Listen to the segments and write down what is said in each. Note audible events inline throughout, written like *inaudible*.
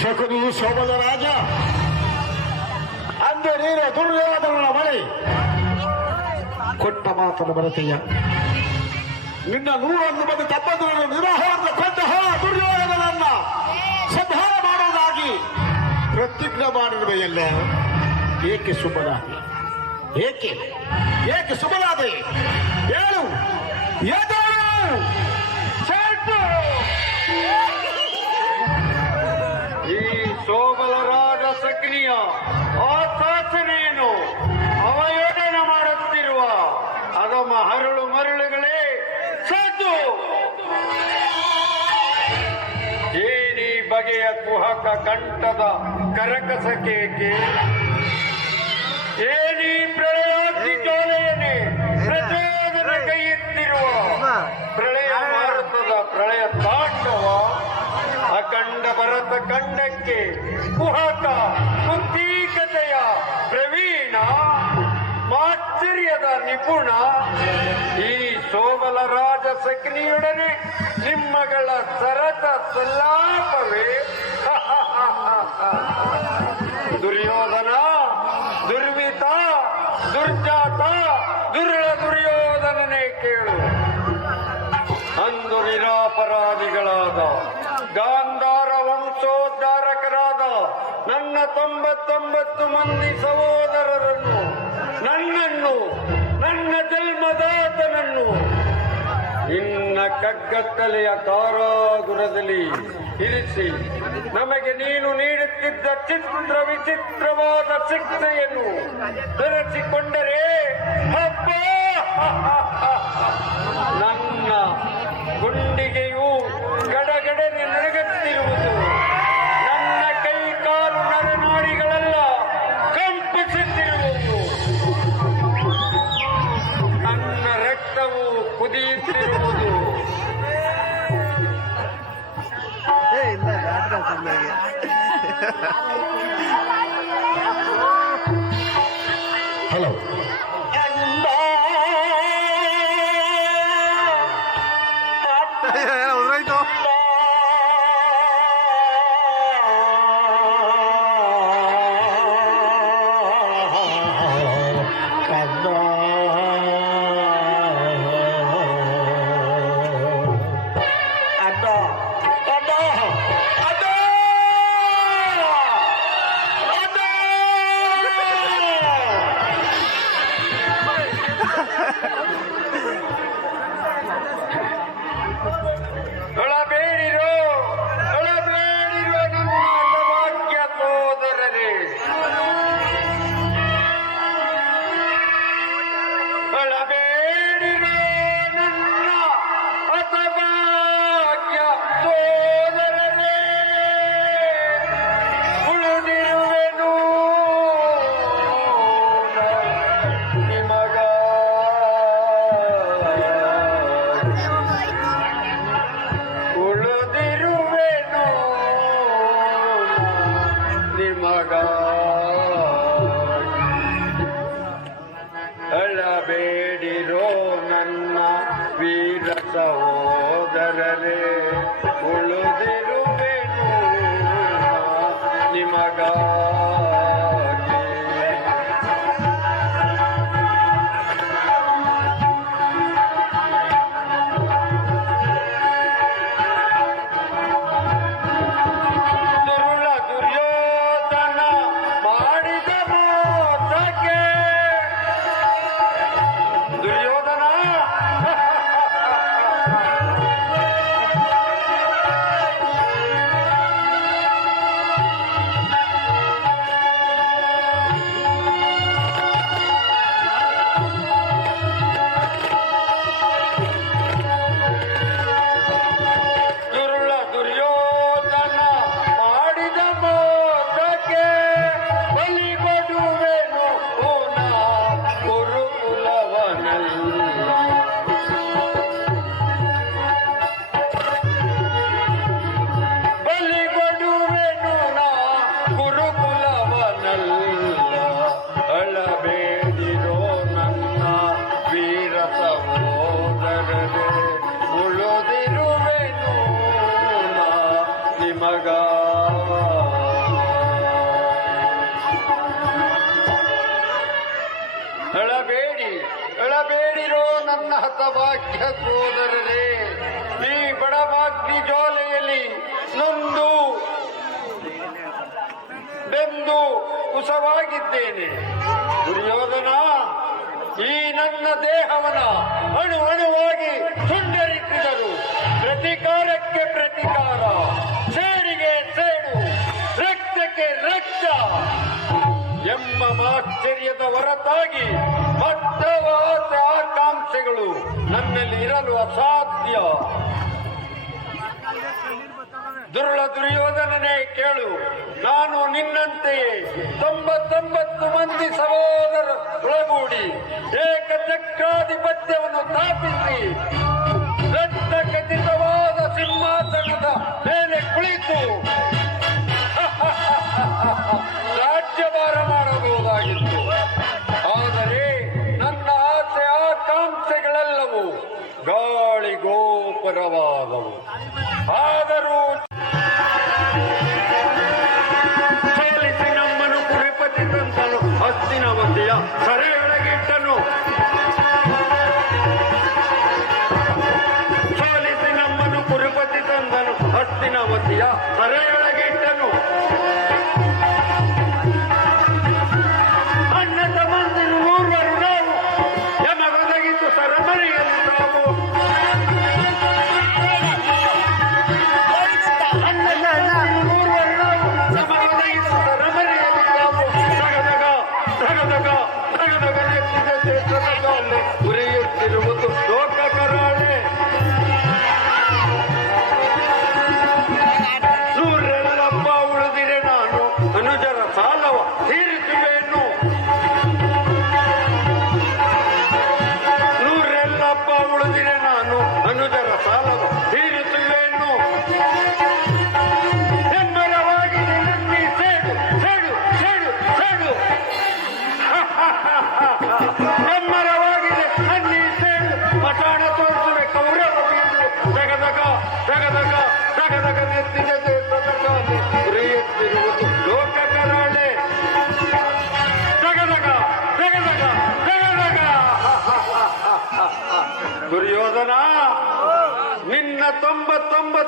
ಶಕುನಿ ಶೋಭದ ರಾಜ. ಅಂದು ನೀನು ದುರ್ಯೋಧನ ಮಳೆ ಕೊಟ್ಟ ಮಾತನ್ನು ಬರತೆಯ ನಿನ್ನ ನೂರೊಂದು ಮಂದಿ ತಪ್ಪಂದಿರನ್ನು ನಿರಾಹಾರದ ಕೊಂದ ಹೋ ದುರ್ಯೋಧನನ್ನ ಸಂಹಾರ ಮಾಡುವುದಾಗಿ ಪ್ರತಿಜ್ಞೆ ಮಾಡಿರುವೆಯಲ್ಲ ಏಕೆ ಸುಮ್ಮನಾದೆ ಏಕೆ? ಏಕೆ ಸುಮ್ಮನಾದೆ ಹೇಳು. ಎದ್ದೇಳು! ಅದಮ ಹರಳು ಮರಳುಗಳೇ ಸದ್ದು ಏನಿ ಬಗೆಯ ಕುಹಕ ಕಂಠದ ಕರಕಸಕೇಕೆ ಏನಿ ಪ್ರಳಯಾಗ್ನಿ ಜೋಲೆಯನೆ ಪ್ರಚೋದನ ಕೈಯೆತ್ತಿರುವ ಪ್ರಳಯ ಭಾರತದ ಪ್ರಳಯ ತಾಂಡವ ಅಖಂಡ ಭರತ ಖಂಡಕ್ಕೆ ಕುಹಕ ಕುಂತೀಕತೆಯ ನಿಪುಣ. ಈ ಸೋಮಲ ರಾಜ ಸಕ್ರಿಯೊಡನೆ ನಿಮ್ಮಗಳ ಸರತ ಸಲ್ಲಾಪವೇ. *laughs* ದುರ್ಯೋಧನ, ದುರ್ವಿತ, ದುರ್ಜಾತ, ದುರ್ಳ ದುರ್ಯೋಧನನೇ ಕೇಳು. ಅಂದು ನಿರಾಪರಾಧಿಗಳಾದ ಗಾಂಧಾರ ವಂಶೋದ್ಧಾರಕರಾದ ನನ್ನ ತೊಂಬತ್ತೊಂಬತ್ತು ಮಂದಿ ಸಹೋದರರನ್ನು, ನನ್ನನ್ನು ನನ್ನ ಜನ್ಮದಾತನನ್ನು ನಿನ್ನ ಕಗ್ಗತ್ತಲೆಯ ಕಾರಾಗುರದಲ್ಲಿ ಇರಿಸಿ ನಮಗೆ ನೀನು ನೀಡುತ್ತಿದ್ದ ಚಿತ್ರ ವಿಚಿತ್ರವಾದ ಶಿಕ್ಷೆಯನ್ನು ಧರಿಸಿಕೊಂಡರೆ ಹಬ್ಬ! ನನ್ನ ಗುಂಡಿಗೆಯು ಗಡಗಡನೆ ನರಗುತ್ತಿರುವುದು ಕುದಿಯುತ್ತಿರುವುದು ಏ ಇಲ್ಲ ಸಹೋದರರೇ ಉಳಿದಿರುವೆನು ಗುರುಕುಲವನಲ್ಲ, ಅಳಬೇಡಿರೋ ನನ್ನ ವೀರ ಸಹೋದರರೇ ಮಾ ನಿಮಗ? ಅಳಬೇಡಿ, ಅಳಬೇಡಿರೋ ನನ್ನ ಹತಭಾಗ್ಯ ಸೋದರರೇ, ಈ ಬಡಭಾಗ್ನಿ ಜೋಲೆ ಬೆಂದು ಕುಸವಾಗಿದ್ದೇನೆ ದುರ್ಯೋಧನ, ಈ ನನ್ನ ದೇಹವನ ಅಣು ಅಣುವಾಗಿ ಸುಂದರಿಸಿದರು. ಪ್ರತಿಕಾರಕ್ಕೆ ಪ್ರತಿಕಾರ ಸೇಡಿಗೆ ಸೇಡು, ರಕ್ತಕ್ಕೆ ರಕ್ತ ಎಂಬ ಆಶ್ಚರ್ಯದ ಹೊರತಾಗಿ ಆಸೆ ಆಕಾಂಕ್ಷೆಗಳು ನನ್ನಲ್ಲಿ ಇರಲು ಅಸಾಧ್ಯ. ದುರುಳ ದುರ್ಯೋಧನನೇ ಕೇಳು. ನಾನು ನಿನ್ನಂತೆ ತೊಂಬತ್ತೊಂಬತ್ತು ಮಂದಿ ಸಹೋದರ ಒಳಗೂಡಿ ಏಕಚಕ್ರಾಧಿಪತ್ಯವನ್ನು ಸ್ಥಾಪಿಸಿ تعالوا هيرتم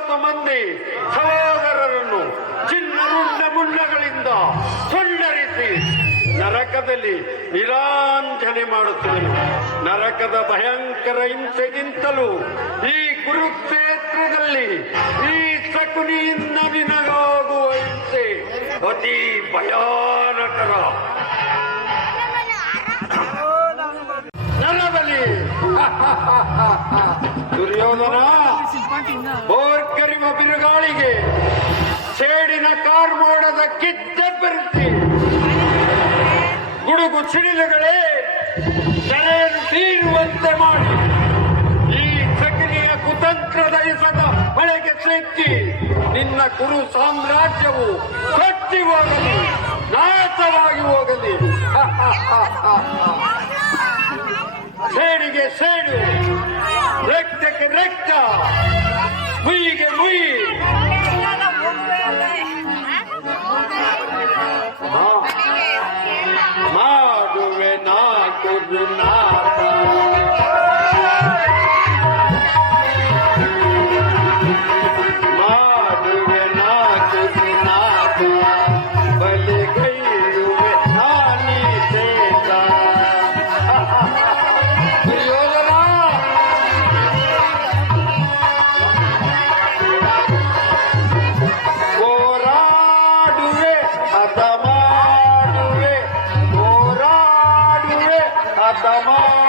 ತೊಂಬತ್ತೊಂಬತ್ತು ಮಂದಿ ಸಹೋದರರನ್ನು ಚಿನ್ನ ಮುಂಡ ಮುಂಡಗಳಿಂದ ಸುಳ್ಳರಿಸಿ ನರಕದಲ್ಲಿ ನಿರಾಂಜನೆ ಮಾಡುತ್ತೇನೆ ನರಕದ ಭಯಂಕರ ಹಿಂಸೆಗಿಂತಲೂ ಈ ಕುರುಕ್ಷೇತ್ರದಲ್ಲಿ ಈ ಶಕುನಿಯಿಂದ ನಿನಗಾಗುವ ಹಿಂಸೆ ಅತಿ ಭಯಾನಕರ *laughs* ದುರ್ಯೋಧನ ಬೋರ್ಕರಿಮ ಬಿರುಗಾಳಿಗೆ ಸೇಡಿನ ಕಾರ್ಮೋಡದ ಕಿಚ್ಚಬ್ಬರಿಸಿ ಗುಡುಗು ಸಿಡಿಲುಗಳೇ ತಲೆಯನ್ನು ತೀರುವಂತೆ ಮಾಡಿ ಈ ಸಕ್ರಿಯ ಕುತಂತ್ರದ ಇಸದ ಬಳೆಗೆ ಸಿಕ್ಕಿ ನಿನ್ನ ಕುರು ಸಾಮ್ರಾಜ್ಯವು ಕಟ್ಟಿ ಹೋಗಲಿ ನಾಶವಾಗಿ ಹೋಗಲಿ. *laughs* ಸೇಡಿಗೆ ಸೇಡು ರಕ್ತಕ್ಕೆ ರಕ್ತ ಮುಯಿಗೆ ಮುಯಿ ಮಾಡುವೆ Adama.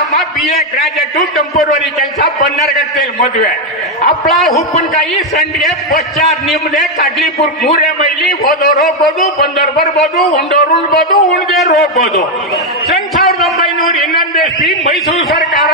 ತಮ್ಮ ಬಿ ಎ ಗ್ರಾಜುಯೇಟು ಟೆಂಪರರಿ ಕೆಲಸ ಬನ್ನರ್ಗಟ್ಟೆಯಲ್ಲಿ ಮದುವೆ. ಹಪ್ಪಳ ಉಪ್ಪಿನಕಾಯಿ, ಸಂಡಿಗೆ ಬಚ್ಚಾರ್ ನಿಮ್ದೆ, ಕಡ್ಲಿಪುರ್, ಮೂರೇ ಮೈಲಿ ಹೋದವ್ರು ಹೋಗ್ಬೋದು ಬಂದವ್ರು ಬರ್ಬೋದು ಉಂಡವ್ರು ಉಳ್ಬೋದು ಉಣ್ದೇವ್ರು ಹೋಗ್ಬೋದು. ಸನ್ ಸಾವಿರದ ಒಂಬೈನೂರ ಇನ್ನೊಂದು ಮೈಸೂರು ಸರ್ಕಾರ